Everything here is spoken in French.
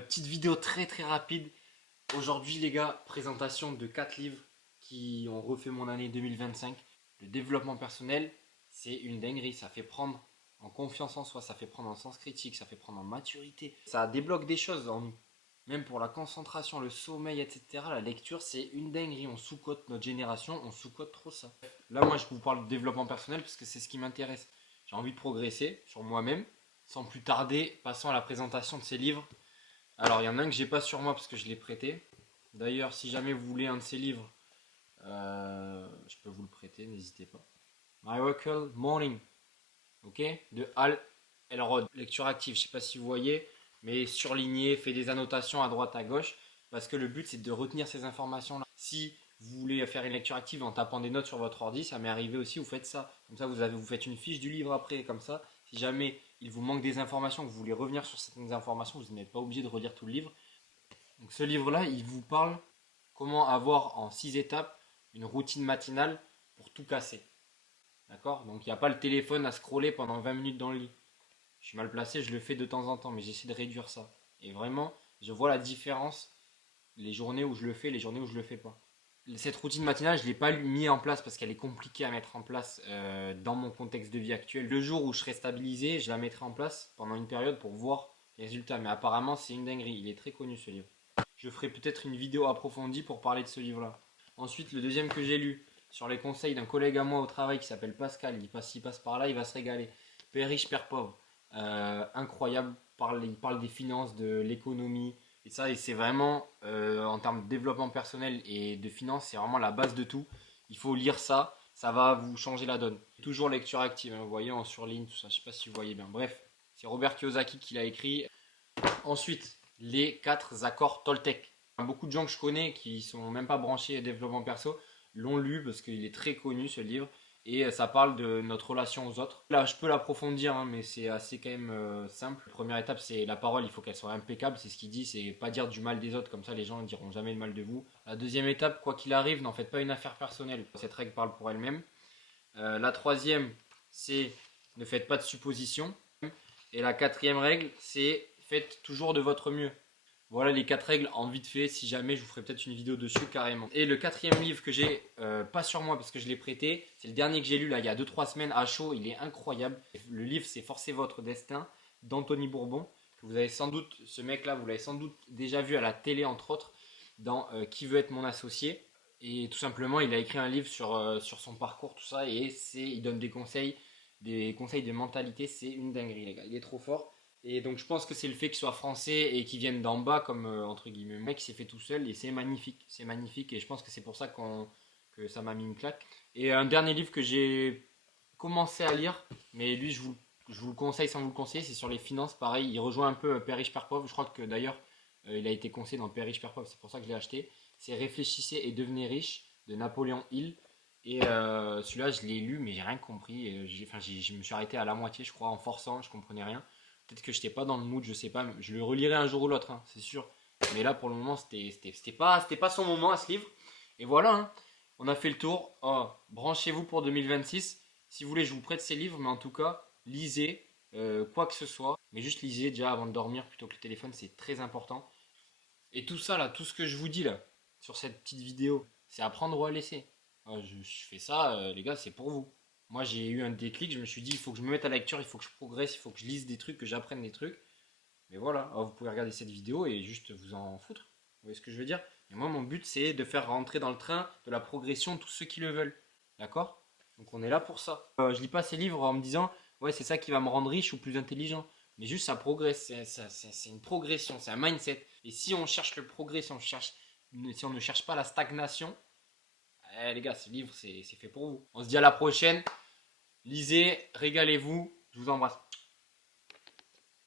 Petite vidéo très rapide. Aujourd'hui les gars, présentation de 4 livres qui ont refait mon année 2025. Le développement personnel, c'est une dinguerie. Ça fait prendre en confiance en soi, ça fait prendre en sens critique, ça fait prendre en maturité. Ça débloque des choses en nous. Même pour la concentration, le sommeil, etc. La lecture, c'est une dinguerie. On sous-cote notre génération, on sous-cote trop ça. Là, moi, je vous parle de développement personnel parce que c'est ce qui m'intéresse. J'ai envie de progresser sur moi-même. Sans plus tarder, passons à la présentation de ces livres. Alors, il y en a un que j'ai pas sur moi parce que je l'ai prêté. D'ailleurs, si jamais vous voulez un de ces livres, je peux vous le prêter, n'hésitez pas. Miracle Morning, ok, de Hal Elrod. Lecture active, je sais pas si vous voyez, mais surligné, fait des annotations à droite, à gauche, parce que le but c'est de retenir ces informations-là. Si vous voulez faire une lecture active en tapant des notes sur votre ordi, ça m'est arrivé aussi, vous faites ça. Comme ça, vous faites une fiche du livre après, comme ça. Si jamais il vous manque des informations, que vous voulez revenir sur certaines informations, vous n'êtes pas obligé de relire tout le livre. Donc ce livre-là, il vous parle comment avoir en 6 étapes une routine matinale pour tout casser. D'accord? Donc il n'y a pas le téléphone à scroller pendant 20 minutes dans le lit. Je suis mal placé, je le fais de temps en temps, mais j'essaie de réduire ça. Et vraiment, je vois la différence les journées où je le fais, les journées où je le fais pas. Cette routine matinale, je ne l'ai pas mis en place parce qu'elle est compliquée à mettre en place dans mon contexte de vie actuel. Le jour où je serai stabilisé, je la mettrai en place pendant une période pour voir les résultats. Mais apparemment, c'est une dinguerie. Il est très connu ce livre. Je ferai peut-être une vidéo approfondie pour parler de ce livre-là. Ensuite, le deuxième que j'ai lu, sur les conseils d'un collègue à moi au travail qui s'appelle Pascal, s'il passe par là, il va se régaler. Père riche, père pauvre. Incroyable. Il parle des finances, de l'économie, et ça, et c'est vraiment, en termes de développement personnel et de finances, c'est vraiment la base de tout. Il faut lire ça, ça va vous changer la donne. Toujours lecture active, hein, vous voyez, en surligne, tout ça. Je ne sais pas si vous voyez bien. Bref, c'est Robert Kiyosaki qui l'a écrit. Ensuite, les 4 accords Toltec. Beaucoup de gens que je connais qui sont même pas branchés développement perso l'ont lu parce qu'il est très connu ce livre et ça parle de notre relation aux autres. Là, je peux l'approfondir, hein, mais c'est assez quand même simple. La première étape, c'est la parole, il faut qu'elle soit impeccable, c'est ce qu'il dit, c'est pas dire du mal des autres, comme ça les gens ne diront jamais le mal de vous. La deuxième étape, quoi qu'il arrive, n'en faites pas une affaire personnelle. Cette règle parle pour elle-même. La troisième, c'est ne faites pas de suppositions. Et la quatrième règle, c'est faites toujours de votre mieux. Voilà les 4 règles en vite fait, si jamais je vous ferai peut-être une vidéo dessus carrément. Et le quatrième livre que j'ai, pas sur moi parce que je l'ai prêté, c'est le dernier que j'ai lu là il y a 2-3 semaines à chaud, il est incroyable. Le livre c'est Forcez votre destin d'Anthony Bourbon. Que vous avez sans doute, ce mec là, vous l'avez sans doute déjà vu à la télé entre autres, dans Qui veut être mon associé. Et tout simplement il a écrit un livre sur son parcours, tout ça, et il donne des conseils de mentalité, c'est une dinguerie les gars, il est trop fort. Et donc je pense que c'est le fait qu'il soit français et qu'il vienne d'en bas comme entre guillemets. Le mec il s'est fait tout seul et c'est magnifique et je pense que c'est pour ça que ça m'a mis une claque. Et un dernier livre que j'ai commencé à lire, mais lui je vous le conseille sans vous le conseiller, c'est sur les finances. Pareil, il rejoint un peu Père riche, Père pauvre. Je crois que d'ailleurs il a été conseillé dans Père riche, Père pauvre, c'est pour ça que je l'ai acheté. C'est Réfléchissez et devenez riche de Napoléon Hill. Et celui-là je l'ai lu mais j'ai rien compris. Et je me suis arrêté à la moitié je crois en forçant, je comprenais rien. Peut-être que je n'étais pas dans le mood, je sais pas. Je le relirai un jour ou l'autre, hein, c'est sûr. Mais là, pour le moment, c'était pas son moment à ce livre. Et voilà, hein, on a fait le tour. Oh, branchez-vous pour 2026. Si vous voulez, je vous prête ces livres, mais en tout cas, lisez quoi que ce soit. Mais juste lisez déjà avant de dormir plutôt que le téléphone, c'est très important. Et tout ça, là, tout ce que je vous dis là, sur cette petite vidéo, c'est à prendre ou à laisser. Je fais ça, les gars, c'est pour vous. Moi, j'ai eu un déclic, je me suis dit, il faut que je me mette à la lecture, il faut que je progresse, il faut que je lise des trucs, que j'apprenne des trucs. Mais voilà, alors, vous pouvez regarder cette vidéo et juste vous en foutre. Vous voyez ce que je veux dire? Et moi, mon but, c'est de faire rentrer dans le train de la progression tous ceux qui le veulent. D'accord? Donc, on est là pour ça. Je lis pas ces livres en me disant, ouais, c'est ça qui va me rendre riche ou plus intelligent. Mais juste, ça progresse. C'est une progression, c'est un mindset. Et si on cherche le progrès, si on ne cherche pas la stagnation, les gars, ce livre, c'est fait pour vous. On se dit à la prochaine. Lisez, régalez-vous. Je vous embrasse.